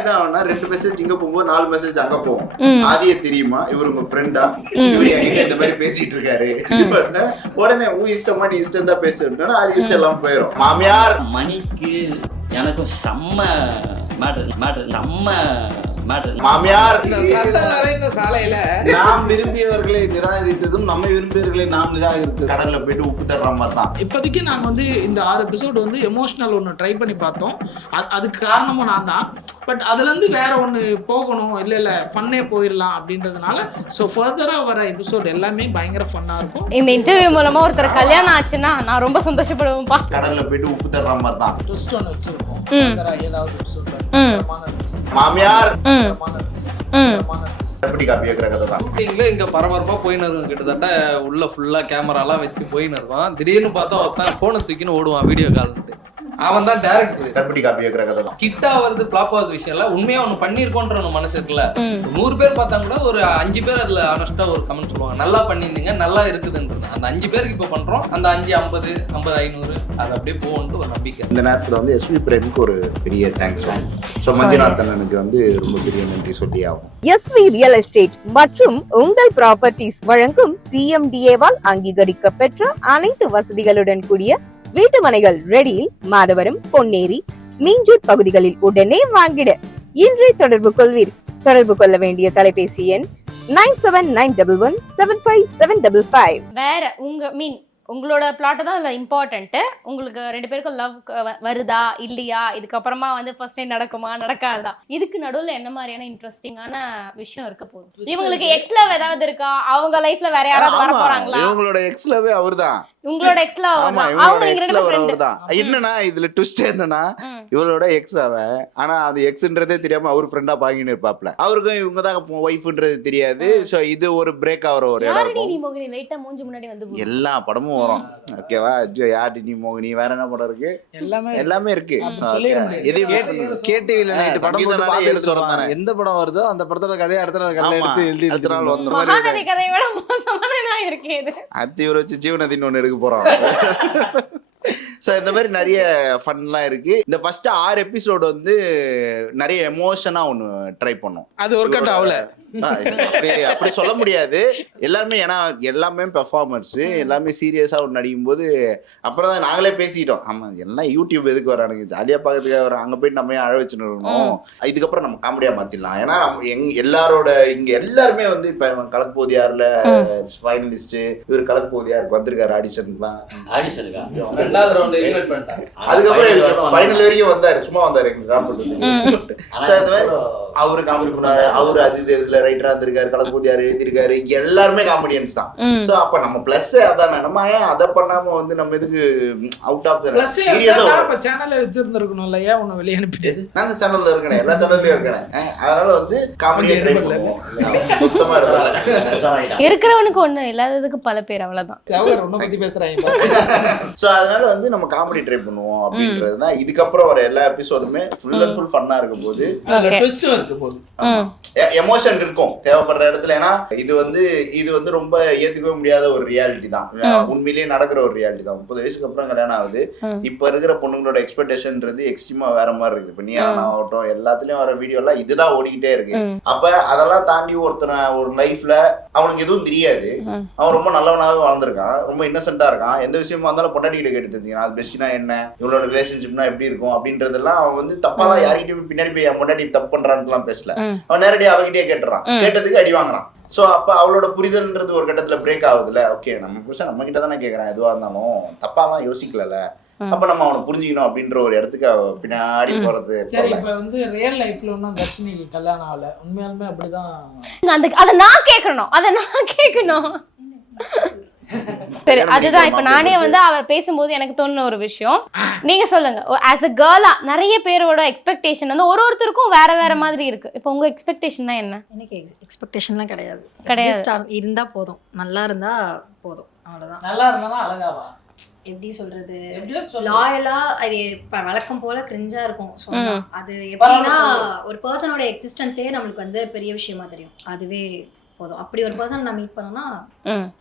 என்ன ஆகும்னா 2 மெசேஜ் இங்க போகும்போது 4 மெசேஜ் அங்க போகும். ஆதியே தெரியுமா இவரு உங்க ஃப்ரெண்டா, இவரு என்கிட்ட இந்த மாதிரி பேசிட்டு இருக்காரு, உடனே உன் இஷ்டமா நீ இஷ்டம் தான் பேசுனா அது இஷ்டம் எல்லாம் போயிடும். மாமியார் மணிக்கு எனக்கு செம்ம மாமியார் நிறைந்த சாலையில நாம் விரும்பியவர்களை நிராகரித்ததும் நம்மை விரும்பியவர்களை நாம் நிராகரித்தது கடல்ல போயிட்டு உப்பு தர்ற மாதிரி தான். இப்போதைக்கு நாங்கள் வந்து இந்த 6 எபிசோடு வந்து எமோஷனல் ஒன்று ட்ரை பண்ணி பார்த்தோம். அதுக்கு காரணமும் நான் தான். பட் அதுலேருந்து வேற ஒன்று போகணும், இல்லை ஃபன்னே போயிடலாம் அப்படின்றதுனால ஸோ ஃபர்தராக வர எபிசோட் எல்லாமே பயங்கர ஃபன்னாக இருக்கும். இந்த இன்டர்வியூ மூலமாக ஒருத்தர் கல்யாணம் ஆச்சுன்னா நான் ரொம்ப சந்தோஷப்படுவேன்ப்பா. கடல்ல போயிட்டு உப்பு தர்ற மாதிரி தான். ட்விஸ்ட் ஒன்று வச்சிருக்கோம் ஏதாவது எபிசோட்ல. மாமியார் எப்படி காப்பி வைக்கிற கதை தான். ஷூட்டிங்ல இங்க பரபரப்பா போயின்னு இருக்கும். கிட்டத்தட்ட உள்ள ஃபுல்லா கேமராலாம் வச்சு போயின்னு இருக்கும். திடீர்னு பார்த்தா ஒருத்தன் போனை தூக்கின்னு ஓடுவான் வீடியோ கால்ட்டு. அவன் தான் டைரக்டர். கற்படி காப்பி வைக்கிற கதை தான். கிட்டா வருது ஃபிளாப் ஆகுது விஷயம் இல்ல, உண்மையா ஒண்ணு பண்ணிருக்கோன்ற ஒண்ணு மனசு இருக்குல்ல. 100 பேர் பார்த்தா கூட ஒரு 5 பேர் அதுல ஆனஸ்டா ஒரு கமெண்ட் சொல்லுவாங்க, நல்லா பண்ணிருந்தீங்க, நல்லா இருக்குதுன்றது. அந்த 5 பேருக்கு இப்ப பண்றோம். அந்த 5 50 50 500 அது அப்படியே போகும்னு ஒரு நம்பிக்கை. இந்த நேரத்துல வந்து எஸ்வி பிரேமுக்கு ஒரு பெரிய தேங்க்ஸ். ஸோ மஞ்சுநாதனுக்கு வந்து ரொம்ப பெரிய நன்றி சொல்லி ஆகும். எஸ்வி ரியல் எஸ்டேட் மற்றும் உங்கள் ப்ராப்பர்ட்டிஸ் வழங்கும் சிஎம்டிஏவால் அங்கீகரிக்க பெற்ற அனைத்து வசதிகளுடன் கூடிய வீட்டு மனைகள் ரெடியில் மாதவரம், பொன்னேரி, மீஞ்சூர் பகுதிகளில் உடனே வாங்கிட இன்றே தொடர்பு கொள்வீர். தொடர்பு கொள்ள வேண்டிய தொலைபேசி எண் 9791175755. வேற உங்களோட பிளாட் தான் அதில் இம்பார்ட்டன்ட்டு. உங்களுக்கு 2 பேருக்கும் லவ் வருதா இல்லையா, இதுக்கப்புறமா வந்து ஃபர்ஸ்ட் டைம் நடக்குமா நடக்காதா, இதுக்கு நடுவில் என்ன மாதிரியான இன்ட்ரெஸ்டிங்கான விஷயம் இருக்க போகுது? இவங்களுக்கு எக்ஸ் லவ் ஏதாவது இருக்கா? அவங்க லைஃப்ல வேற யாராவது வர போறாங்களா? இவங்களோட எக்ஸ் லவ்வே அவர்தான். உங்களோட எக்ஸ் லவ் அவங்க அவர்தான். என்னன்னா இதுல ட்விஸ்ட் என்னன்னா இவளோட எக்ஸ் அவன், ஆனா அது எக்ஸ்ன்றதே தெரியாம அவர் ஃப்ரெண்டா பாங்கின்னு இருப்பாப்ல. அவருக்கும் இவங்க தான் ஒய்ஃப்ன்றது தெரியாது. சோ இது ஒரு பிரேக் ஆகிற ஒரு இடம் இருக்கும். எல்லா படமும் வரும். ஓகேவா? யார் நீ மோகினி, வேற என்ன படம் இருக்கு? எல்லாமே இருக்கு. கேடிவில நைட் படம் போட்டு பாத்துட்டு சொல்றாங்க. எந்த படம் வருதோ அந்த படத்தோட கதையை அடுத்த நாள் கல்ல எடுத்து எழுதி அடுத்த நாள் வந்துரும். மகாநதி கதையை விட மோசமானதா இருக்கு இது. அடுத்து இவரை வச்சு ஜீவநதின்னு ஒண்ணு எடுக்க போறோம். ஸோ இந்த மாதிரி நிறைய ஃபன்லாம் இருக்கு. இந்த ஃபர்ஸ்ட் 6 எபிசோடு வந்து நிறைய எமோஷனா ஒன்று ட்ரை பண்ணோம். அது ஒர்க் அவுட் ஆகல. அப்படி சொல்ல முடியாது. எல்லாருமே ஏன்னா எல்லாமே பெர்ஃபார்மன்ஸ், எல்லாமே சீரியஸா ஒன்று நடிக்கும் போது அப்புறம் தான் நாங்களே பேசிக்கிட்டோம். ஆமா எல்லாம் யூடியூப் எதுக்கு வரானுங்க, ஜாலியா பார்க்கறதுக்காக வரோம், அங்க போயிட்டு நம்ம அழ வச்சுன்னு இருக்கணும், இதுக்கப்புறம் நம்ம காமெடியா மாத்திடலாம். ஏன்னா எல்லாரோட இங்க எல்லாருமே வந்து இப்ப கலக்கு போது யாருல ஃபைனலிஸ்ட், இவர் கலக்கு போது யாருக்கு வந்திருக்காரு ஆடிஷனுக்குலாம். ரெண்டாவது ரவுண்ட் எலிமினேட் பண்ணிட்டாங்க. அதுக்கப்புறம் ஃபைனல் வரைக்கும் வந்தாரு, சும்மா வந்தாரு எங்களுக்கு டிராப் பண்ணுறது. அவரு காமெடி பண்ணாரு, அவரு அது இதுல ரைட்டரா இருந்திருக்காரு, கலப்பூதியார் எழுதியிருக்காரு, எல்லாருமே காமெடியன்ஸ் தான். சோ அப்ப நம்ம பிளஸ் அதான், நம்ம ஏன் அதை பண்ணாம வந்து நம்ம இதுக்கு அவுட் ஆஃப் த சீரியஸா சேனல்ல வச்சிருந்திருக்கணும் இல்லையா? ஒன்னு வெளியே அனுப்பிட்டது. நாங்க சேனல்ல இருக்கேன், எல்லா சேனல்லயும் இருக்கேன். அதனால வந்து காமெடி சுத்தமா இருக்கிறவனுக்கு ஒண்ணு இல்லாததுக்கு பல பேர், அவ்வளவுதான். ஒன்னும் பத்தி பேசுறாங்க. சோ அதனால வந்து நம்ம காமெடி ட்ரை பண்ணுவோம் அப்படின்றதுதான். இதுக்கப்புறம் வர எல்லா எபிசோடுமே ஃபுல் அண்ட் ஃபுல் ஃபன்னா இருக்கும் போது எமோஷன் இருக்கும் தேவைப்படுற இடத்துல. ஏன்னா இது வந்து ரொம்ப ஏத்துக்கவே முடியாத ஒரு ரியாலிட்டி தான், உண்மையிலேயே நடக்கிற ஒரு ரியாலிட்டி தான். 30 வயசுக்கு அப்புறம் கல்யாணம் ஆகுது. இப்ப இருக்கிற பொண்ணுங்களோட எக்ஸ்பெக்டேஷன்ன்றது எக்ஸ்ட்ரீமா வேற மாதிரி இருக்கு. இப்ப நீ ஆகட்டும் எல்லாத்துலயும் வர வீடியோ எல்லாம் இதுதான் ஓடிக்கிட்டே இருக்கு. அப்ப அதெல்லாம் தாண்டி ஒருத்தனை ஒரு லைஃப்ல அவனுக்கு எதுவும் தெரியாது, அவன் ரொம்ப நல்லவனாவே வாழ்ந்திருக்கான், ரொம்ப இன்னசென்டா இருக்கான், எந்த விஷயமா இருந்தாலும் பொண்டாட்டிகிட்ட கேட்டு தெரிஞ்சுக்கான், அது பெஸ்ட்னா என்ன, இவளோட ரிலேஷன்ஷிப்னா எப்படி இருக்கும் அப்படின்றதெல்லாம் அவன் வந்து தப்பாலாம் யார்கிட்டயும் பின்னாடி போய் பொண்டாட்டி தப்பு பண்றான்னு பேசல, அவன் நேரடியாக அவகிட்டே கேட்டுறான், கேட்டதுக்கு அடி வாங்குறான். சோ அப்ப அவளோட புரிதல்ன்றது ஒரு கட்டத்துல பிரேக் ஆகுதுல்ல. ஓகே நம்ம புருஷன் நம்ம கிட்ட தானே கேட்கறான், எதுவா இருந்தாலும் தப்பாலாம் யோசிக்கல, அப்ப நம்ம அவனை புரிஞ்சுக்கணும் அப்படின்ற ஒரு இடத்துக்கு பின்னாடி போறது. சரி, இப்ப வந்து ரியல் லைஃப்ல ஒன்னும் தர்ஷினிக்கு கல்யாணம் ஆகல, உண்மையாலுமே அப்படிதான். அதை நான் கேட்கணும். சரி, அதுதான் இப்ப நானே வந்து அவர் பேசும்போது எனக்கு தோணுன ஒரு விஷயம். நீங்க சொல்லுங்க, ஆஸ் அ கேர்ளா நிறைய பேரோட எக்ஸ்பெக்டேஷன் வந்து ஒருத்தருக்கும் வேற வேற மாதிரி இருக்கு. இப்போ உங்க எக்ஸ்பெக்டேஷன் என்ன? எனக்கு எக்ஸ்பெக்டேஷன்லாம் கிடையாது. இருந்தா போதும், நல்லா இருந்தா போதும், அவ்வளவுதான். நல்லா இருந்தா அழகாவா, எப்படி சொல்றது, லாயலா, அது வழக்கம் போல கிரிஞ்சா இருக்கும் சொன்னா. அது எப்படின்னா ஒரு பர்சனோட எக்ஸிஸ்டன்ஸே நம்மளுக்கு வந்து பெரிய விஷயமா தெரியும், அதுவே போதும். அப்படி ஒரு பர்சன் நான் மீட் பண்ணனா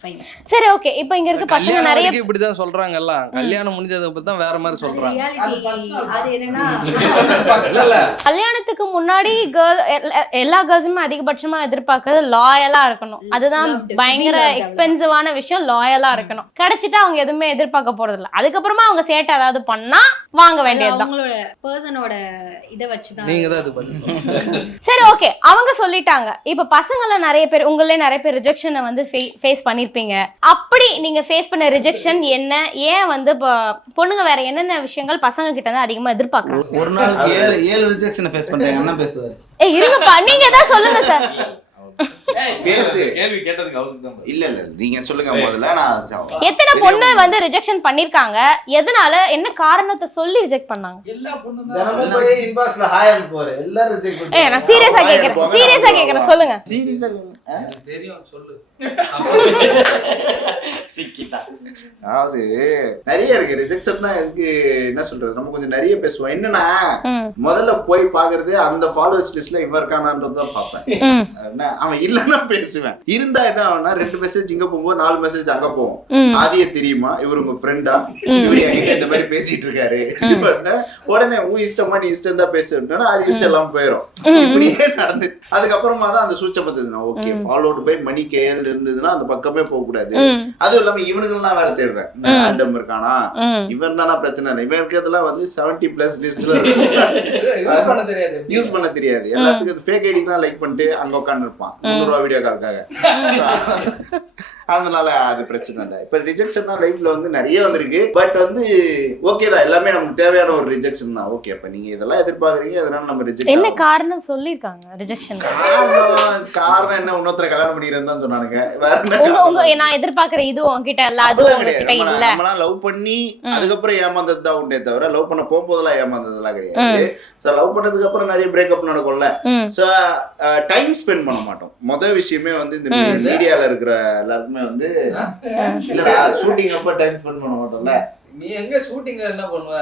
ஃபைன். சரி ஓகே. இப்போ இங்க இருக்க பசங்க நிறைய இப்படிதான் சொல்றாங்க எல்லாம். கல்யாணம் முடிஞ்சதுக்கு அப்புறம் தான் வேற மாதிரி சொல்றாங்க. அது என்னன்னா இல்ல கல்யாணத்துக்கு முன்னாடி எல்லா கேர்ள்ஸுமே அதிகபட்சமா எதிர்பார்க்கறது லாயலா இருக்கணும். அதுதான் பயங்கர எக்ஸ்பென்சிவான விஷயம். லாயலா இருக்கணும். கிடைச்சிட்டா அவங்க எதுவுமே எதிர்பார்க்க போறது இல்ல. அதுக்கப்புறமா அவங்க சேட்டை ஏதாவது பண்ணா வாங்க வேண்டியதுதான். அவங்களோட பர்சனோட இதை வச்சுதான் நீங்க தான் அது பண்ணி சொல்லுங்க. சரி ஓகே, அவங்க சொல்லிட்டாங்க. இப்ப பசங்கள நிறைய பேர், உங்களே நிறைய பேர் ரிஜெக்ஷனை வந்து ஃபேஸ் பண்ணிருப்பீங்க. அப்படி நீங்க ஃபேஸ் பண்ண ரிஜெக்ஷன் என்ன? ஏன் வந்து பொண்ணுங்க வேற என்னென்ன விஷயங்கள் பசங்க கிட்ட இருந்து அதிகமா எதிர்பார்க்கறாங்க? ஒரு நாளைக்கு 7 ரிஜெக்ஷனை ஃபேஸ் பண்றாங்க. என்ன பேசுவாரு? இருங்கப்பா, நீங்க தான் சொல்லுங்க சார். கேள்வி கேட்டதுக்கு அவருக்கு தான் இல்ல நீங்க சொல்லுங்க முதல்ல. நான் எத்தனை பொண்ணு வந்து ரிஜெக்ஷன் பண்ணிருக்காங்க? எதனால, என்ன காரணத்தை சொல்லி ரிஜெக்ட் பண்ணாங்க? தினமும் போய் இன்பாக்ஸ்ல ஹாய் அனுப்புவாரு. எல்லாரும் ரிஜெக்ட் பண்ணி. நான் சீரியஸா கேக்குறேன் சொல்லுங்க. சீரியஸா தெரியும் சொல்லு. அதாவது நிறைய இருக்கு ரிஜெக்ஷன் தான். இதுக்கு என்ன சொல்றது, நம்ம கொஞ்சம் நிறைய பேசுவோம். என்னன்னா முதல்ல போய் பாக்குறது அந்த ஃபாலோவர்ஸ் லிஸ்ட்ல இவன் இருக்கானான்றதான் பார்ப்பேன். அவன் இல்லன்னா பேசுவேன். இருந்தா என்ன ஆகும்னா 2 மெசேஜ் இங்க போகும்போது 4 மெசேஜ் அங்க போகும். ஆதிய தெரியுமா, இவரு உங்க ஃப்ரெண்டா, இவரு என்கிட்ட இந்த மாதிரி பேசிட்டு இருக்காரு. உடனே உன் இஷ்டமா நீ இஷ்டம் தான் பேசுனா அது இஷ்டம் எல்லாம் போயிடும். இப்படியே நடந்து அதுக்கப்புறமா தான் அந்த சூச்சப்பட்டது. Okay followed by money KL இருந்ததுன்னா அந்த பக்கமே போக கூடாது. அதுவும் இல்லாம இவனுங்கெல்லாம் வேற தேடுவேன். ஆண்டம் இருக்கானா, இவன் தானா பிரச்சனை இல்லை. இவன் இருக்கிறதுலாம் வந்து 70+ லிஸ்ட்ல யூஸ் பண்ண தெரியாது. எல்லாத்துக்கும் ஃபேக் ஐடிக்கு லைக் பண்ணிட்டு அங்க உட்காந்து இருப்பான் 300 ரூபா வீடியோ காலுக்காக. அதனால அது பிரச்சனை இல்லை. இப்ப ரிஜெக்ஷன் லைஃப்ல வந்து நிறைய வந்திருக்கு. பட் வந்து ஓகே தான், எல்லாமே நமக்கு தேவையான ஒரு ரிஜெக்ஷன் தான். ஓகே, அப்ப நீங்க இதெல்லாம் எதிர்பார்க்கறீங்க, அதனால நம்ம ரிஜெக்ட். என்ன காரணம் சொல்லிருக்காங்க ரிஜெக்ஷன்? காரணம் என்ன, இன்னொருத்தர கல்யாணம் பண்ணிக்கிறேன்னு தான் சொன்னானுங்க. வேற உங்க நான் எதிர்பார்க்கற இது உங்ககிட்ட இல்ல, அது உங்ககிட்ட இல்ல. நம்மளா லவ் பண்ணி அதுக்கப்புறம் ஏமாந்தது தான் உண்டே தவிர லவ் பண்ண போகும்போதெல்லாம் ஏமாந்ததெல்லாம் கிடையாது. லவ் பண்ணதுக்கு அப்புறம் நிறைய பிரேக்கப் நடக்கும்ல. சோ டைம் ஸ்பெண்ட் பண்ண மாட்டோம். முதல் விஷயமே வந்து இந்த மீடியால இருக்கிற எல்லாருக்குமே வந்து இல்லடா ஷூட்டிங் அப்ப டைம் ஸ்பெண்ட் பண்ண மாட்டோம்ல. நீ எங்க ஷூட்டிங்ல என்ன பண்ணுவ?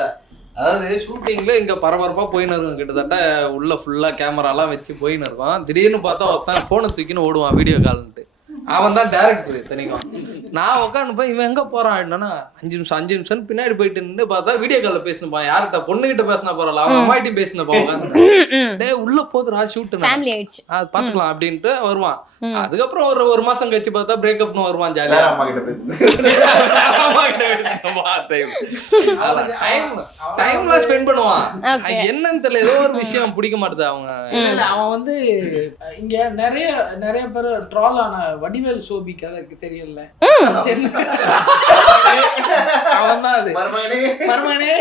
அதாவது ஷூட்டிங்ல இங்க பரபரப்பா போயின்னு இருக்கும். கிட்டத்தட்ட உள்ள ஃபுல்லா கேமராலாம் வச்சு போயின்னு இருக்கும். திடீர்னு பார்த்தா ஒருத்தன் போனை தூக்கின்னு ஓடுவான் வீடியோ கால்ன்ட்டு. அவன் தான் டேரக்டர் இத்தனைக்கும். நான் உட்காந்துப்பேன், இவன் எங்க போறான் என்னன்னா 5 நிமிஷம் பின்னாடி போயிட்டு நின்று பார்த்தா வீடியோ கால்ல பேசினுப்பான். யார்கிட்ட பொண்ணுகிட்ட பேசினா போறல, அவன் அம்மாயிட்டையும் பேசினப்பான். உட்காந்து உள்ள போதுரா ஷூட் பாத்துக்கலாம் அப்படின்ட்டு வருவான். அதுக்கப்புறம் ஒரு மாசம் கழிச்சு பார்த்தா பிரேக்கப்னு வருவான். ஜாலியா அம்மா கிட்ட பேசுறேன். டைம்ல ஸ்பெண்ட் பண்ணுவான். என்னன்னு தெரியல, ஏதோ ஒரு விஷயம் பிடிக்க மாட்டுது. அவன் வந்து இங்க நிறைய பேர் ட்ரால் ஆன வடிவேல் சோபி கதை தெரியல. அவன் தான் அது. மர்மனே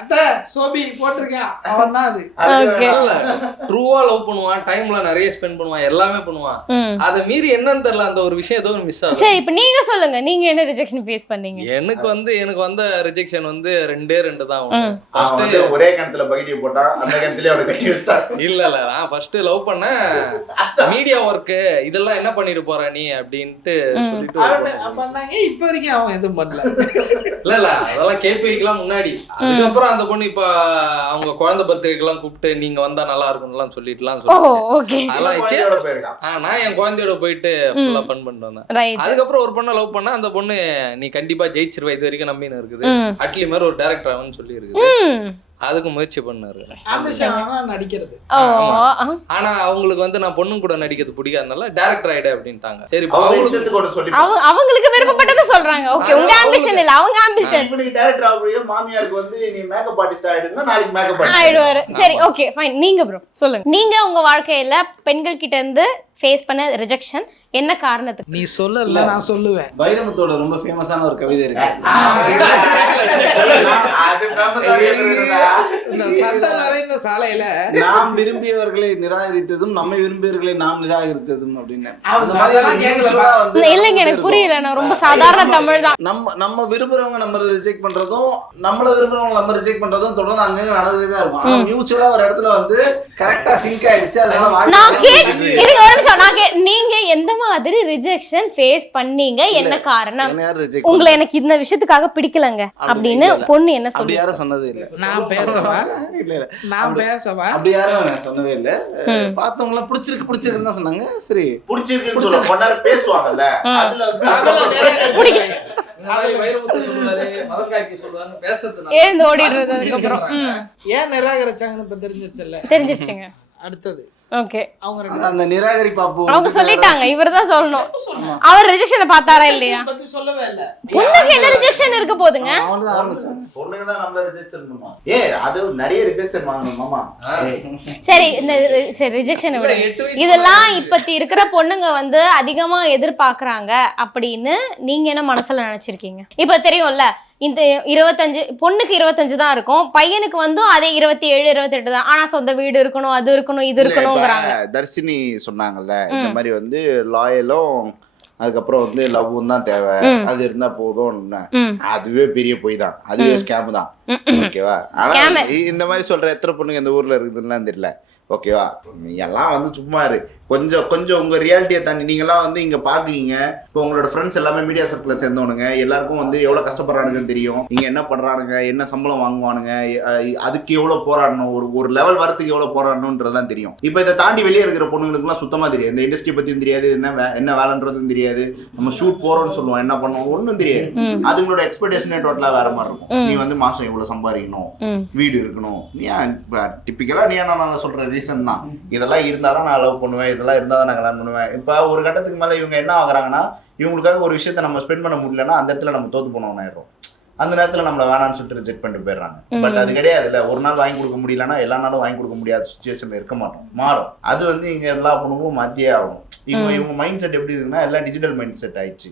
அத்த சோபி போட்டிருக்கேன். அவன் தான் அது. ட்ரூவா லவ் பண்ணுவான். டைம்ல நிறைய ஸ்பெண்ட் பண்ணுவான். எல்லாமே பண்ணுவான். அத மீறி என்னன்னு தெரியல, அந்த ஒரு விஷயம் ஏதோ மிஸ் ஆகும். சரி, இப்போ நீங்க சொல்லுங்க, நீங்க என்ன ரிஜெக்ஷன் ஃபேஸ் பண்ணீங்க? எனக்கு வந்த ரிஜெக்ஷன் வந்து 2 தான். ஃபர்ஸ்ட் ஒரே கணத்துல பகிடிய போட்டா அந்த கணத்திலே அவளை கட்டி வச்சா. இல்ல நான் ஃபர்ஸ்ட் லவ் பண்ணேன். மீடியா வர்க் இதெல்லாம் என்ன பண்ணிட்டு போற நீ அப்படின்ட்டு சொல்லிட்டு பண்ணாங்க. இப்ப வரைக்கும் அவன் எதுவும் பண்ணல. இல்ல அதெல்லாம் கேபிஐக்கெல்லாம் முன்னாடி. அதுக்கப்புறம் அந்த பொண்ணு இப்ப அவங்க குழந்தை பத்திரிக்கைலாம் கூப்பிட்டு நீங்க வந்தா நல்லா இருக்கும்லாம் சொல்லிட்டுலாம் அதெல்லாம் நான் என் குழந்தையோட போயிட்டு ஃபுல்லா ஃபன் பண்ணிட்டு வந்தேன். அதுக்கப்புறம் ஒரு பொண்ணை லவ் பண்ணா அந்த பொண்ணு நீ கண்டிப்பா ஜெயிச்சிருவ இது வரைக்கும் நம்பின்னு இருக்குது. அட்லி மாதிரி ஒரு டைரக்டர் ஆகும்னு சொல்லி இருக்குது. அதுக்கு முயற்சி பண்ணாரு. நடிக்கிறது. ஆனா அவங்களுக்கு வந்து நான் பொண்ணுங்க கூட நடிக்கிறது பிடிக்காதனால டைரக்டர் ஆயிடு அப்படின்ட்டாங்க. சரி அவங்களுக்கு விருப்பப்பட்டதை சொல்றாங்க. ஓகே, உங்க ஆம்பிஷன் இல்ல, அவங்க ஆம்பிஷன். இவனுக்கு டைரக்டர் ஆகுறியோ மாமியாருக்கு வந்து நீ மேக்கப் ஆர்டிஸ்ட் ஆயிடுனா நாளைக்கு மேக்கப் ஆயிடுவாரு. சரி ஓகே ஃபைன். நீங்க ப்ரோ சொல்லுங்க, நீங்க உங்க வாழ்க்கையில பெண்கள் கிட்ட இருந்து ஃபேஸ் பண்ண ரிஜெக்ஷன் என்ன காரணத்துக்கு? நீ சொல்லல, நான் சொல்லுவேன். வைரமுத்தோட ரொம்ப ஃபேமஸான ஒரு கவிதை இருக்கு. இந்த சத்தம் நிறைந்த சாலையில நாம் விரும்பியவர்களை நிராகரித்ததும் நம்மை விரும்பியவர்களை நாம் நிராகரித்ததும் அப்படின்னு. இல்லைங்க, எனக்கு புரியல. நான் ரொம்ப சாதாரண தமிழ் தான். நம்ம விரும்புறவங்க நம்ம ரிஜெக்ட் பண்றதும் நம்மள விரும்புறவங்க நம்ம ரிஜெக்ட் பண்றதும் தொடர்ந்து அங்கங்க நடந்துட்டே தான் இருக்கும். ஆனா மியூச்சுவலா ஒரு இடத்துல வந்து கரெக்டா சிங்க் ஆயிடுச்சு. அதனால நீங்க எந்த மாதிரி ரிஜெக்ஷன் ஃபேஸ் பண்ணீங்க, என்ன காரணம்? உங்களை எனக்கு இந்த விஷயத்துக்காக பிடிக்கலங்க அப்படின்னு பொண்ணு என்ன சொல்லி? யாரும் சொன்னது இல்ல. நான் பேசவா இல்ல இல்ல நான் பேசவா அப்படி யாரும் நான் சொன்னவே இல்ல. பார்த்தவங்க எல்லாம் பிடிச்சிருக்குன்னு தான் சொன்னாங்க. சரி பிடிச்சிருக்குன்னு சொல்ல கொஞ்ச நேரம் பேசுவாங்கல்ல அதுல வந்து இந்த மாதிரி வைரமுத்து சொல்லுவாரு, மதக்காய்க்கு சொல்லுவாருன்னு பேசுறதுனால எழுந்து ஓடிடுறது அதுக்கப்புறம். ஏன் நிராகரிச்சாங்கன்னு இப்ப தெரிஞ்சிச்சுல்ல. தெரிஞ்சிருச்சுங்க. அடுத்தது ஓகே, அவங்க ரெண்டு அந்த நிராகரிப்பு அப்போ அவங்க சொல்லிட்டாங்க, இவர்தான் சொல்லணும். அவர் ரிஜெக்ஷனை பார்த்தாரா இல்லையா? பத்தி சொல்லவே இல்ல. பொண்ணுக்கு என்ன ரிஜெக்ஷன் இருக்க போகுதுங்க? அவன் தான் ஆரம்பிச்சான். பொண்ணுங்க தான் நம்மள ரிஜெக்ஷன் பண்ணுவான். அது நிறைய ரிஜெக்ஷன் வாங்கணும் மாமா. சரி, சரி ரிஜெக்ஷனை விட இதெல்லாம் இப்பத்தி இருக்கிற பொண்ணுங்க வந்து அதிகமா எதிர்பார்க்கறாங்க அப்படின்னு நீங்க என்ன மனசுல நினைச்சிருக்கீங்க? இப்ப தெரியும்ல, இந்த 25 பொண்ணுக்கு 25 தான் இருக்கும், பையனுக்கு வந்து அதே 27 28 தான். ஆனா சொந்த வீடு இருக்கணும், அது இருக்கணும், இது இருக்கணும்ங்கறாங்க. தர்ஷினி சொன்னாங்கல்ல இந்த மாதிரி வந்து லாயலும் அதுக்கப்புறம் வந்து லவ்வும் தான் தேவை, அது இருந்தா போதும். அதுவே பெரிய பொய் தான், அதுவே ஸ்கேம் தான். ஓகேவா? ஆனா இந்த மாதிரி சொல்ற எத்தனை பொண்ணுங்க இந்த ஊர்ல இருக்குதுன்னு தெரியல. ஓகேவா? எல்லாம் வந்து சும்மா கொஞ்சம் உங்க ரியாலிட்டியை தாண்டி நீங்களாம் வந்து இங்க பாக்குறீங்க. இப்போ உங்களோட ஃப்ரெண்ட்ஸ் எல்லாமே மீடியா சர்க்கிள்ல சேர்ந்தவனுங்க, எல்லாருக்கும் வந்து எவ்வளவு கஷ்டப்படுறானுங்கன்னு தெரியும். இங்க என்ன பண்றானுங்க, என்ன சம்பளம் வாங்குவானுங்க, அதுக்கு எவ்வளவு போராடணும், ஒரு லெவல் வரத்துக்கு எவ்வளவு போராடணும்ன்றதுலாம் தெரியும். இப்போ இதை தாண்டி வெளியே இருக்கிற பொண்ணுங்களுக்குலாம் சுத்தமா தெரியாது. இந்த இண்டஸ்ட்ரி பத்தியும் தெரியாது, என்ன வேலைன்றதும் தெரியாது. நம்ம ஷூட் போறோம்னு சொல்லுவோம், என்ன பண்ணுவோம் ஒன்றும் தெரியாது. அதுங்களோட எக்ஸ்பெக்டேஷனே டோட்டலா வேற மாதிரி இருக்கும். நீ வந்து மாசம் இவ்வளவு சம்பாதிக்கணும், வீடு இருக்கணும். நீ டிப்பிக்கலா நீ நான் சொல்ற ரீசன் தான். இதெல்லாம் இருந்தாதான் நான் லவ் பண்ணுவேன், இதெல்லாம் இருந்தா தான் நான் கல்யாணம் பண்ணுவேன். இப்போ ஒரு கட்டத்துக்கு மேலே இவங்க என்ன ஆகுறாங்கன்னா, இவங்களுக்காக ஒரு விஷயத்த நம்ம ஸ்பெண்ட் பண்ண முடியலன்னா அந்த இடத்துல நம்ம தோத்து போனவன் ஆயிடும். அந்த நேரத்தில் நம்மளை வேணான்னு சொல்லிட்டு ரிஜெக்ட் பண்ணிட்டு போயிடுறாங்க. பட் அது கிடையாது. இல்லை, ஒரு நாள் வாங்கி கொடுக்க முடியலன்னா எல்லா நாளும் வாங்கி கொடுக்க முடியாத சுச்சுவேஷன்ல இருக்க மாட்டோம், மாறும். அது வந்து இங்க எல்லா பொண்ணுங்களும் மாத்தியே ஆகும். இவங்க மைண்ட் செட் எப்படி இருக்குன்னா எல்லாம் டிஜிட்டல் மைண்ட் செட் ஆயிடுச்சு.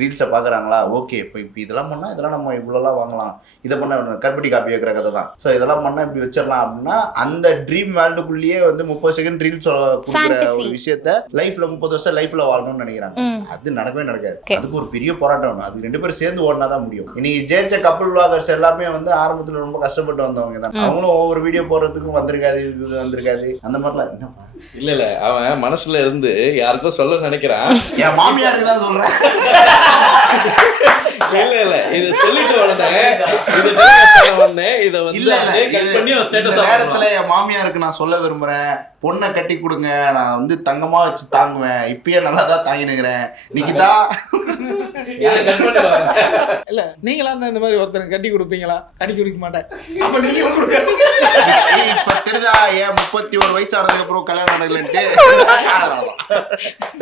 ரீல்ஸை பாக்குறாங்களா, ஓகே இப்போ இதெல்லாம் பண்ணா இதெல்லாம் நம்ம இவ்வளோலாம் வாங்கலாம், இதை பண்ண கர்பட்டி காப்பி வைக்கிற கதை தான். ஸோ இதெல்லாம் பண்ணா இப்படி வச்சிடலாம் அப்படின்னா அந்த ட்ரீம் வேர்ல்டுக்குள்ளேயே வந்து 30 செகண்ட் ரீல்ஸ் கொடுக்குற ஒரு விஷயத்த லைஃப்ல 30 வருஷம் லைஃப்ல வாழணும்னு நினைக்கிறாங்க. அது நடக்கவே நடக்காது. அதுக்கு ஒரு பெரிய போராட்டம் வேணும். அது 2 பேரும் சேர்ந்து ஓடினாதான் முடியும். இன்னைக்கு ஜெயிச்ச கப்பல் விளாகர்ஸ் எல்லாமே வந்து ஆரம்பத்துல ரொம்ப கஷ்டப்பட்டு வந்தவங்க தான். அவங்களும் ஒவ்வொரு வீடியோ போடுறதுக்கும் வந்திருக்காது அந்த மாதிரிலாம். என்னப்பா இல்ல அவன் மனசுல இருந்து யாருக்கும் சொல்ல நினைக்கிறான். என் மாமியாருக்கு தான் சொல்றேன். இல்ல இது சொல்லிட்டு உடனே இத வந்து கட் பண்ணி ஸ்டேட்டஸ் நேரத்துல என் மாமியாருக்கு நான் சொல்ல விரும்புறேன், பொண்ணை கட்டி கொடுங்க, நான் வந்து தங்கமா வச்சு தாங்குவேன், இப்பயே நல்லா தான் தாங்கினுக்கிறேன். நிக்கிதா இல்ல நீங்களா தான் இந்த மாதிரி ஒருத்தர் கட்டி கொடுப்பீங்களா? கட்டி கொடுக்க மாட்டேன். அப்ப நீங்களும் கொடுக்க இப்ப தெரியுதா ஏன் 31 வயசு ஆனதுக்கு அப்புறம் கல்யாணம் நடக்கலன்ட்டு.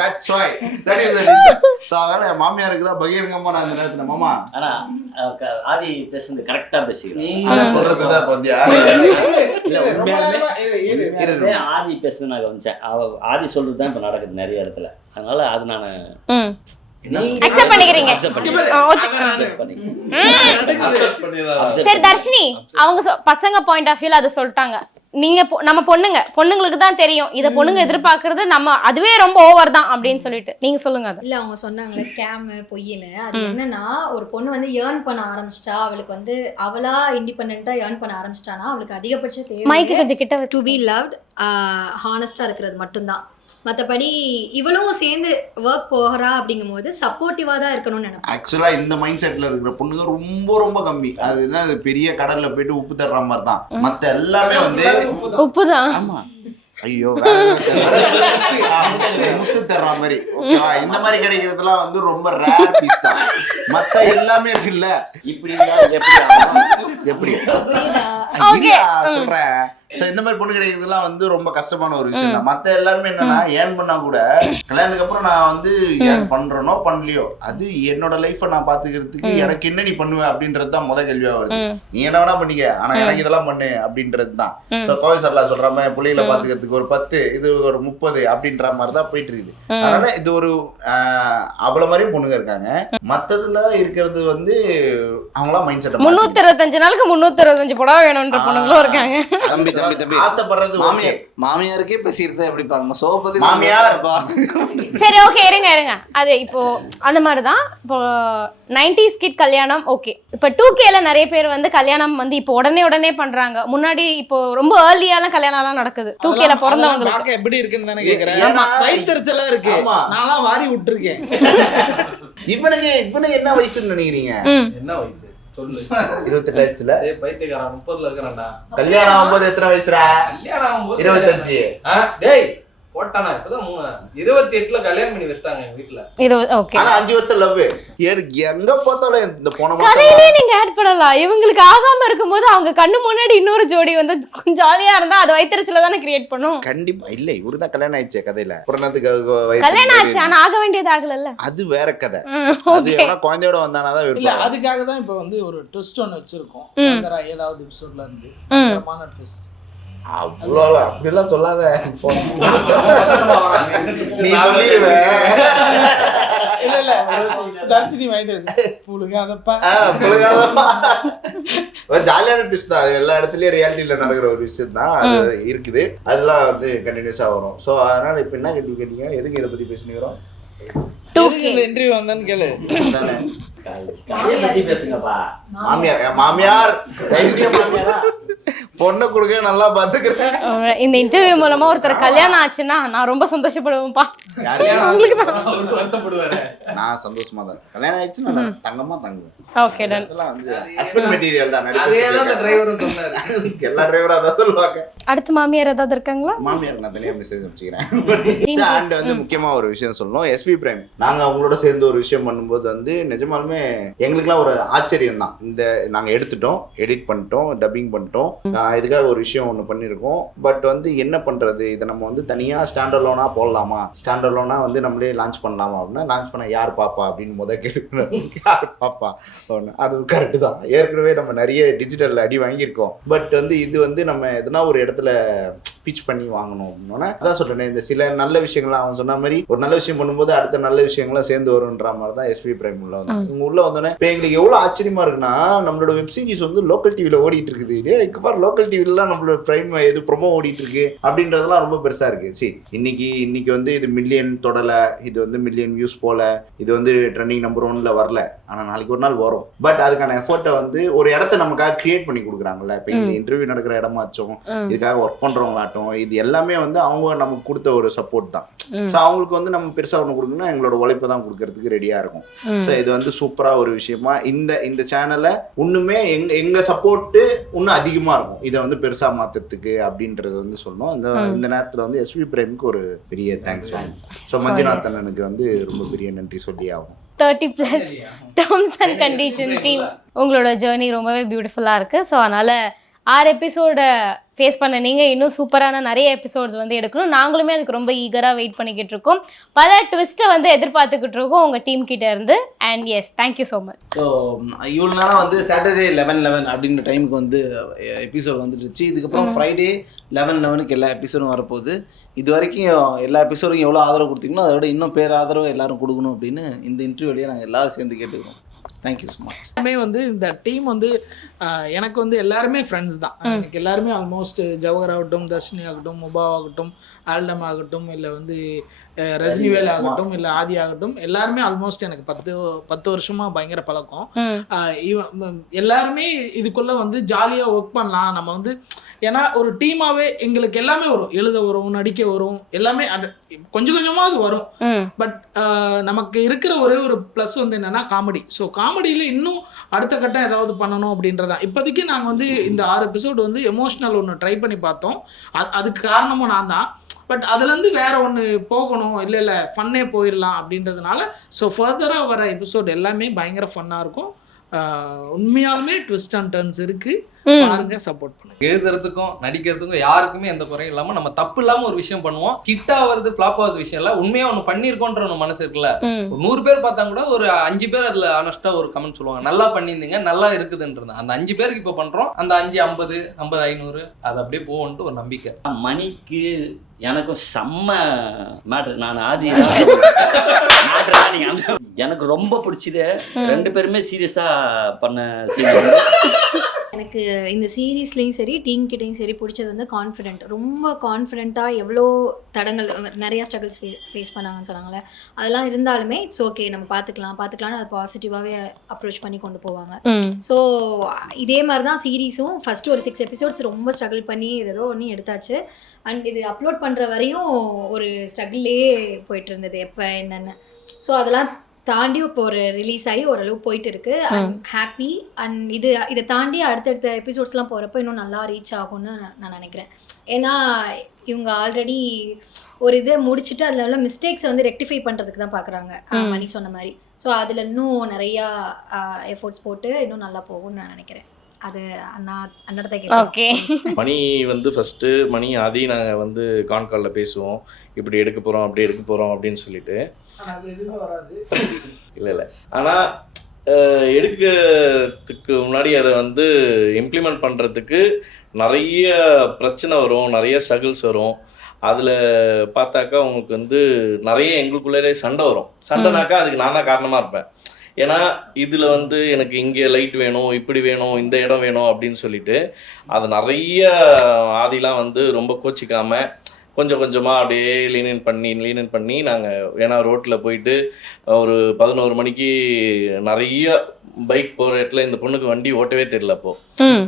That's why. That is the reason. So அதனால என் மாமியாருக்கு தான் பகிரங்கமா நான் இந்த நேரத்துல மாமா. ஆனா ஆதி பேசுறது கரெக்டா பேசுகிறேன். நீங்க சொல்றதுதான் பத்தியா? இல்ல உண்மையாலுமே ஆதி பேசுறது நான் கவனிச்சேன். ஆதி சொல்றது தான் இப்ப நடக்குது நிறைய இடத்துல. அதனால அது நான் அக்செப்ட் பண்ணிக்கிறீங்க. சரி தர்ஷினி, அவங்க பசங்க பாயிண்ட் ஆஃப் வியூல அதை சொல்லிட்டாங்க. நீங்க நம்ம பொண்ணுங்களுக்கு தான் தெரியும் இத பொண்ணுங்க எதிர்பார்க்கறது நம்ம அதுவே ரொம்ப ஓவர் தான் அப்படின்னு சொல்லிட்டு நீங்க சொல்லுங்க. அது இல்ல அவங்க சொன்னாங்களே ஸ்கேம் பொய்ன்னு. அது என்னன்னா, ஒரு பொண்ணு வந்து ஏர்ன் பண்ண ஆரம்பிச்சிட்டா, அவளுக்கு வந்து அவளா இண்டிபெண்டா ஏர்ன் பண்ண ஆரம்பிச்சிட்டானா அவளுக்கு அதிகபட்ச தேவை மைக்கு கொஞ்சம் கிட்ட டு பி லவ்ட், ஹானஸ்டா இருக்கிறது மட்டும்தான். மற்றபடி இவளும் சேர்ந்து ஒர்க் போகிறா அப்படிங்கும் போது சப்போர்ட்டிவா தான் இருக்கணும்னு நினைப்பேன். ஆக்சுவலா இந்த மைண்ட் செட்ல இருக்கிற பொண்ணுங்க ரொம்ப ரொம்ப கம்மி. அது என்ன, பெரிய கடல்ல போயிட்டு உப்பு தர்ற மாதிரி தான். மத்த எல்லாமே வந்து உப்பு தான். ஆமா, ஐயோ முத்து தர்ற மாதிரி. ஓகேவா? இந்த மாதிரி கிடைக்கிறதுலாம் வந்து ரொம்ப ரேர் பீஸ் தான். மத்த எல்லாமே இருக்குல்ல, இப்படி எப்படி புரியுதா? சொல்றேன். சோ இந்த மாதிரி பொண்ணு கிடைக்கிறதுலாம் வந்து ரொம்ப கஷ்டமான ஒரு விஷயம் தான். மத்த எல்லாருமே என்னன்னா ஏர்ன் பண்ணா கூட கல்யாணத்துக்கு அப்புறம் நான் வந்து ஏர்ன் பண்றனோ பண்ணலையோ அது என்னோட லைஃபை நான் பாத்துக்கிறதுக்கு எனக்கு என்ன நீ பண்ணுவ அப்படின்றது தான் முத கேள்வியா வருது. நீ என்ன வேணா பண்ணிக்க, ஆனா எனக்கு இதெல்லாம் பண்ணு அப்படின்றது தான். சோ கோவை சர்லா சொல்ற மாதிரி பிள்ளைகளை பாத்துக்கிறதுக்கு ஒரு 10, இது ஒரு 30 அப்படின்ற மாதிரி தான் போயிட்டு இருக்குது. அதனால இது ஒரு அவ்வளவு மாதிரியும் பொண்ணுங்க இருக்காங்க. மத்ததுல இருக்கிறது வந்து அவங்களாம் மைண்ட் செட் 365 நாளுக்கு 365 புடவை வேணும்ன்ற பொண்ணுங்களும் இருக்காங்க. தம்பி ஆசைப்படுறது மாமியாருக்கே பேசியிருந்தேன் எப்படி பாருங்க சோபதி மாமியார். சரி ஓகே, இருங்க. அது இப்போ அந்த மாதிரிதான். இப்போ 90s கிட் கல்யாணம் ஓகே. இப்போ 2Kல நிறைய பேர் வந்து கல்யாணம் வந்து இப்போ உடனே பண்றாங்க. முன்னாடி இப்போ ரொம்ப ஏர்லியாலாம் கல்யாணம் எல்லாம் நடக்குது 2Kல பிறந்தவங்களுக்கு. எப்படி இருக்குன்னு தானே கேக்குறேன். வயிற்றுச்சலா இருக்கு, நான்லாம் வாரி விட்டுருக்கேன். இவனுக்கு என்ன வயசுன்னு நினைக்கிறீங்க? என்ன வயசு சொல்லு. 28 ஆயிடுச்சுல. டேய் பைத்தியக்காரன் 30ல இருக்கறேன்டா. கல்யாணம் ஆகும்போது எத்தனை வயசுடா? கல்யாணம் ஆகும்போது 25. டேய் போட்டானா இப்பதான் 28ல கல்யாணம் பண்ணி வச்சிட்டாங்க எங்க வீட்ல. ஓகே. ஆனா 5 வருஷம் லவ். எங்க பார்த்தாலும் இந்த போன மாசம் கதையிலே நீங்க ஆட் பண்ணலாம். இவங்களுக்கு ஆகாம இருக்கும்போது அவங்க கண்ணு முன்னாடி இன்னொரு ஜோடி வந்து ஜாலியா இருந்தா அது வைத்தறிச்சல தானே கிரியேட் பண்ணும். கண்டிப்பா இல்ல. இவருதான் கல்யாணம் ஆயிடுச்சு கதையில. கல்யாணம் ஆச்சு ஆனா ஆக வேண்டியது ஆகலல்ல. அது வேற கதை. அது எவனா குழந்தையோட வந்தானாதான் இல்ல விருப்பம். அதுக்காக தான் இப்போ வந்து ஒரு ட்விஸ்ட் ஒன்று வச்சிருக்கோம். 7வது எபிசோட்ல இருந்து பிரமாண ட்விஸ்ட். அவ்வளோ அப்படிலாம் சொல்லாத. நீ சொல்லிடுவ. இல்ல தர்ஷினி மைண்ட் புழுகாதப்பா. ஜாலியான ட்விஸ்ட் தான். அது எல்லா இடத்துலயும் ரியாலிட்டியில நடக்கிற ஒரு விஷயம் தான். அது இருக்குது. அதெல்லாம் வந்து கண்டினியூஸா வரும். ஸோ அதனால இப்ப என்ன கேள்வி கேட்டீங்க? எதுக்கு இதை பத்தி பேசிக்கிறோம்? இந்த இன்டர்வியூ வந்தான்னு கேளு. கதையை பத்தி பேசுங்கப்பா. மாமியார் பொண்ணை கொடுக்க நல்லா பாத்துக்கிறேன். இந்த இன்டர்வியூ மூலமா ஒருத்தர் கல்யாணம் ஆச்சுன்னா நான் ரொம்ப சந்தோஷப்படுவேன்ப்பா. வருத்தப்படுவாரு. நான் சந்தோஷமா தான். கல்யாணம் ஆயிடுச்சு நான் தங்கமா தங்குவேன். Okay done. அதெல்லாம் வந்து ஹஸ்பண்ட் மெட்டீரியல் தான். அதேதான் அந்த டிரைவரும் சொன்னாரு. எல்லா டிரைவரும் அதான் சொல்லுவாங்க. அடுத்து மாமியார் ஏதாவது இருக்காங்களா? மாமியார் நான் தனியா மெசேஜ் அனுப்பிச்சிக்கிறேன். அண்ட் வந்து முக்கியமா ஒரு விஷயம் சொல்லணும். SV பிரைம் நாங்க அவங்களோட சேர்ந்து ஒரு விஷயம் பண்ணும்போது வந்து நிஜமாலுமே எங்களுக்குலாம் ஒரு ஆச்சரியம் தான். இந்த நாங்க எடுத்துட்டோம், எடிட் பண்ணிட்டோம், டப்பிங் பண்ணிட்டோம். இதுக்காக ஒரு விஷயம் ஒன்று பண்ணியிருக்கோம். பட் வந்து என்ன பண்றது, இதை நம்ம வந்து தனியா ஸ்டாண்டர்லோனா போடலாமா, ஸ்டாண்டர்லோனா வந்து நம்மளே லான்ச் பண்ணலாமா அப்படின்னா, லான்ச் பண்ண யார் பாப்பா அப்படின்னு கேள்வி. யார் பாப்பா ஒன்று, அது கரெக்டு தான். ஏற்கனவே நம்ம நிறைய டிஜிட்டல் அடி வாங்கியிருக்கோம். பட் வந்து இது வந்து நம்ம எதனா ஒரு இடத்துல பிச் பண்ணி வாங்கணும் அப்படின்னா, அதான் சொல்றேன். இந்த சில நல்ல விஷயங்கள்லாம் அவன் சொன்ன மாதிரி ஒரு நல்ல விஷயம் பண்ணும்போது அடுத்த நல்ல விஷயங்கள்லாம் சேர்ந்து வரும்ன்ற மாதிரி தான் SV பிரைம் உள்ள வந்து இவங்க உள்ள வந்தோடனே இப்போ எங்களுக்கு எவ்வளோ ஆச்சரியமா இருக்குன்னா, நம்மளோட வெப் சீரிஸ் வந்து லோக்கல் டிவியில் ஓடிட்டு இருக்குது. இப்போ லோக்கல் டிவிலாம் நம்மளோட பிரைம் எது ப்ரொமோ ஓடிட்டு இருக்கு அப்படின்றதெல்லாம் ரொம்ப பெருசா இருக்கு. சரி, இன்னைக்கு வந்து இது மில்லியன் தொடல, இது வந்து மில்லியன் வியூஸ் போல, இது வந்து ட்ரெண்டிங் நம்பர் 1ல வரல. ஆனா நாளைக்கு ஒரு நாள் வரும். பட் அதுக்கான எஃபர்ட்டை வந்து ஒரு இடத்த நமக்காக கிரியேட் பண்ணி கொடுக்குறாங்கல்ல. இப்போ இந்த இன்டர்வியூ நடக்கிற இடமாச்சும், இதுக்காக ஒர்க் பண்றவங்களாட்டும், இது எல்லாமே வந்து அவங்க நமக்கு கொடுத்த ஒரு சப்போர்ட் தான். ஸோ அவங்களுக்கு வந்து நம்ம பெருசா ஒன்று கொடுக்கணும்னா எங்களோட உழைப்பை தான் கொடுக்கறதுக்கு ரெடியா இருக்கும். ஸோ இது வந்து சூப்பரா ஒரு விஷயமா இந்த சேனலை இன்னுமே எங்க சப்போர்ட்டு இன்னும் அதிகமா இருக்கும். இதை வந்து பெருசா மாத்துறதுக்கு அப்படின்றது வந்து சொல்லணும். இந்த நேரத்துல வந்து SV பிரைமுக்கு ஒரு பெரிய தேங்க்ஸ். ஸோ மஞ்சுநாதனுக்கு வந்து ரொம்ப பெரிய நன்றி சொல்லி ஆகும். 30+ டேர்ம்ஸ் அண்ட் கண்டிஷன் டீம், உங்களோட ஜேர்னி ரொம்பவே பியூட்டிஃபுல்லாக இருக்குது. ஸோ அதனால் 6 எபிசோட ஃபேஸ் பண்ண நீங்கள் இன்னும் சூப்பரான நிறைய எபிசோட்ஸ் வந்து எடுக்கணும். நாங்களுமே அதுக்கு ரொம்ப ஈகராக வெயிட் பண்ணிக்கிட்டு இருக்கோம். பல ட்விஸ்ட்டை வந்து எதிர்பார்த்துக்கிட்டு இருக்கோம் உங்கள் டீம் கிட்ட இருந்து. And yes, thank you so much. So இவ்வளோ நாளாக வந்து சாட்டர்டே 11 அப்படின்ற டைமுக்கு வந்து எபிசோட் வந்துடுச்சு. இதுக்கப்புறம் ஃப்ரைடே 11 எல்லா எபிசோடும் வரப்போகுது. இது வரைக்கும் எல்லா எபிசோடும் எவ்வளோ ஆதரவு கொடுத்தீங்களோ அதை விட இன்னும் ஆதரவு எல்லாரும் கொடுக்கணும் அப்படின்னு இந்த இன்டர்வியூ வழியாக நாங்கள் எல்லாரும் சேர்ந்து கேட்டுக்கிறோம். Thank you so much. வந்து இந்த டீம் வந்து எனக்கு வந்து எல்லாருமே ஃப்ரெண்ட்ஸ் தான். எனக்கு எல்லாருமே ஆல்மோஸ்ட் ஜவஹர் ஆகட்டும், தர்ஷினி ஆகட்டும், முபா ஆகட்டும், ஆல்டம் ஆகட்டும், இல்லை வந்து ரஜினிவேல் ஆகட்டும், இல்லை ஆதி ஆகட்டும், எல்லாருமே ஆல்மோஸ்ட் எனக்கு 10 வருஷமா பயங்கர பழக்கம். எல்லாருமே இதுக்குள்ள வந்து ஜாலியாக ஒர்க் பண்ணலாம். நம்ம வந்து ஏன்னா ஒரு டீமாவே எங்களுக்கு எல்லாமே வரும், எழுத வரும், நடிக்க வரும், எல்லாமே கொஞ்சம் கொஞ்சமாக அது வரும். பட் நமக்கு இருக்கிற ஒரே ஒரு ப்ளஸ் வந்து என்னன்னா காமெடி. ஸோ காமெடியில் இன்னும் அடுத்த கட்டம் ஏதாவது பண்ணணும் அப்படின்றதான். இப்போதைக்கு நாங்கள் வந்து இந்த 6 எபிசோடு வந்து எமோஷ்னல் ஒன்று ட்ரை பண்ணி பார்த்தோம். அதுக்கு காரணமும் நான் தான். பட் அதுலேருந்து வேற ஒன்று போகணும், இல்லை ஃபன்னே போயிடலாம் அப்படின்றதுனால ஸோ ஃபர்தராக வர எபிசோட் எல்லாமே பயங்கர ஃபன்னாக இருக்கும். உண்மையாலுமே ட்விஸ்ட் அண்ட் டர்ன்ஸ் இருக்கு. பாருங்க, சப்போர்ட் பண்ணுங்க. எழுதுறதுக்கும் நடிக்கிறதுக்கும் யாருக்குமே எந்த குறையும் இல்லாம நம்ம தப்பு இல்லாம ஒரு விஷயம் பண்ணுவோம். ஹிட் ஆகுறது ஃபிளாப் ஆகுறது விஷயம் இல்ல, உண்மையா ஒண்ணு பண்ணிருக்கோன்ற ஒரு மனசு இருக்குல்ல. ஒரு 100 பேர் பார்த்தா கூட ஒரு 5 பேர் அதுல ஆனஸ்டா ஒரு கமெண்ட் சொல்லுவாங்க, நல்லா பண்ணியிருந்தீங்க, நல்லா இருக்குதுன்றது. அந்த 5 பேருக்கு இப்ப பண்றோம். அந்த 5 50 50 500 அது அப்படியே போகணும்ட்டு ஒரு நம்பிக்கை. மணிக்கு எனக்கும் செம்ம மேட்ரு. நான் ஆதி எனக்கு ரொம்ப பிடிச்சது 2 பேருமே சீரியஸா பண்ண சீரியஸ். எனக்கு இந்த சீரீஸ்லேயும் சரி டீம் கிட்டையும் சரி பிடிச்சது வந்து கான்ஃபிடென்ட். ரொம்ப கான்ஃபிடென்ட்டாக எவ்வளோ தடங்கள் நிறையா ஸ்ட்ரகிள்ஸ் ஃபேஸ் பண்ணாங்கன்னு சொன்னாங்களே, அதெல்லாம் இருந்தாலுமே இட்ஸ் ஓகே, நம்ம பார்த்துக்கலாம்னு அதை பாசிட்டிவாகவே அப்ரோச் பண்ணி கொண்டு போவாங்க. ஸோ இதே மாதிரி தான் சீரீஸும் ஃபஸ்ட்டு ஒரு 6 எபிசோட்ஸ் ரொம்ப ஸ்ட்ரகிள் பண்ணி ஏதோ ஒன்று எடுத்தாச்சு. அண்ட் இது அப்லோட் பண்ணுற வரையும் ஒரு ஸ்ட்ரகிள்லேயே போயிட்டு இருந்தது எப்போ என்னென்னு. ஸோ அதெல்லாம் தாண்டி இப்போ ஒரு ரிலீஸ் ஆகி ஓரளவு போயிட்டு இருக்கு. And happy. அண்ட் இதை தாண்டி அடுத்தடுத்த எபிசோட்ஸ்லாம் போகிறப்ப இன்னும் நல்லா ரீச் ஆகும்னு நான் நினைக்கிறேன். ஏன்னா இவங்க ஆல்ரெடி ஒரு இதை முடிச்சுட்டு அதில் உள்ள மிஸ்டேக்ஸை வந்து ரெக்டிஃபை பண்ணுறதுக்கு தான் பார்க்குறாங்க, மணி சொன்ன மாதிரி. ஸோ அதில் இன்னும் நிறையா எஃபோர்ட்ஸ் போட்டு இன்னும் நல்லா போகும்னு நான் நினைக்கிறேன். அது ஓகே. மணி வந்து ஃபஸ்ட்டு மணி ஆதி நாங்கள் வந்து கான்காலில் பேசுவோம், இப்படி எடுக்க போகிறோம் அப்படி எடுக்க போகிறோம் அப்படின்னு சொல்லிட்டு. இல்லை ஆனால் எடுக்கிறதுக்கு முன்னாடி அதை வந்து இம்ப்ளிமெண்ட் பண்ணுறதுக்கு நிறைய பிரச்சனை வரும், நிறைய ஸ்ட்ரகிள்ஸ் வரும். அதில் பார்த்தாக்கா உங்களுக்கு வந்து நிறைய எங்களுக்குள்ளே சண்டை வரும். சண்டைனாக்கா அதுக்கு நான் தான் காரணமாக இருப்பேன். ஏன்னா இதில் வந்து எனக்கு இங்கே லைட் வேணும், இப்படி வேணும், இந்த இடம் வேணும் அப்படின்னு சொல்லிட்டு அது நிறைய ஆதிலாம் வந்து ரொம்ப கோச்சிக்காமல் கொஞ்சம் கொஞ்சமாக அப்படியே லீனன் பண்ணி நாங்கள் ஏன்னா ரோட்டில் போயிட்டு ஒரு 11 மணிக்கு நிறைய பைக் போகிற இடத்துல இந்த பொண்ணுக்கு வண்டி ஓட்டவே தெரியல அப்போ.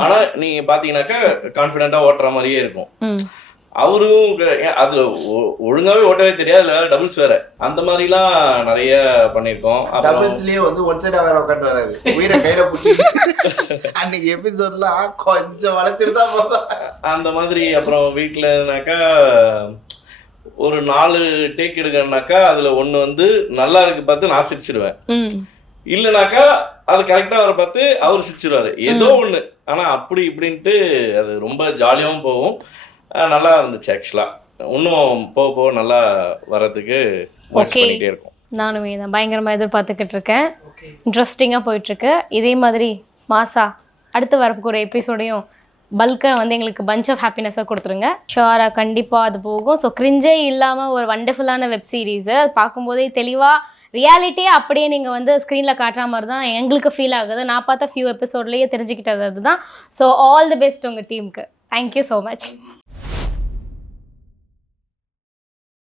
ஆனால் நீங்கள் பார்த்தீங்கன்னாக்கா கான்ஃபிடென்ட்டாக ஓட்டுற மாதிரியே இருக்கும். அவரும் அதுல ஒழுங்காவே ஓட்டவே தெரியாது, வேற டபுள்ஸ் வேற, அந்த மாதிரிலாம் நிறைய பண்ணியிருக்கோம். டபுள்ஸ்லயே வந்து ஒன் சைடா வேற உட்காந்து வராது, உயிரை கையில பிடிச்சி அன்னைக்கு எபிசோட்லாம் கொஞ்சம் வளைச்சிருந்தா போதும் அந்த மாதிரி. அப்புறம் வீட்டிலனாக்கா ஒரு 4 டேக் எடுக்கணும்னாக்கா அதுல ஒன்று வந்து நல்லா இருக்கு பார்த்து நான் சிரிச்சிடுவேன், இல்லைனாக்கா அது கரெக்டாக அவரை பார்த்து அவர் சிரிச்சிடுவாரு, ஏதோ ஒன்று. ஆனால் அப்படி இப்படின்ட்டு அது ரொம்ப ஜாலியாகவும் போகும், நல்லா இருந்துச்சு. ஆக்சுவலாக இன்னும் போக நல்லா வர்றதுக்கு பண்ணிகிட்டே இருக்கும். நானுமே தான் பயங்கரமாக எதிர்பார்த்துக்கிட்டு இருக்கேன். இன்ட்ரெஸ்டிங்காக போயிட்டுருக்கு. இதே மாதிரி மாசா அடுத்து வரப்போகிற எபிசோடையும் பல்காக வந்து எங்களுக்கு பஞ்ச் ஆஃப் ஹாப்பினஸாக கொடுத்துருங்க. ஷுவராக கண்டிப்பாக அது போகும். ஸோ கிரிஞ்சே இல்லாமல் ஒரு வண்டர்ஃபுல்லான வெப் சீரிஸு அது பார்க்கும்போதே தெளிவாக ரியாலிட்டியே அப்படியே நீங்கள் வந்து ஸ்க்ரீனில் காட்டுற மாதிரி தான் எங்களுக்கு ஃபீல் ஆகுது. நான் பார்த்த ஃபியூ எபிசோட்லேயே தெரிஞ்சுக்கிட்டது அதுதான். ஸோ ஆல் தி பெஸ்ட் உங்கள் டீமுக்கு. Thank you so much.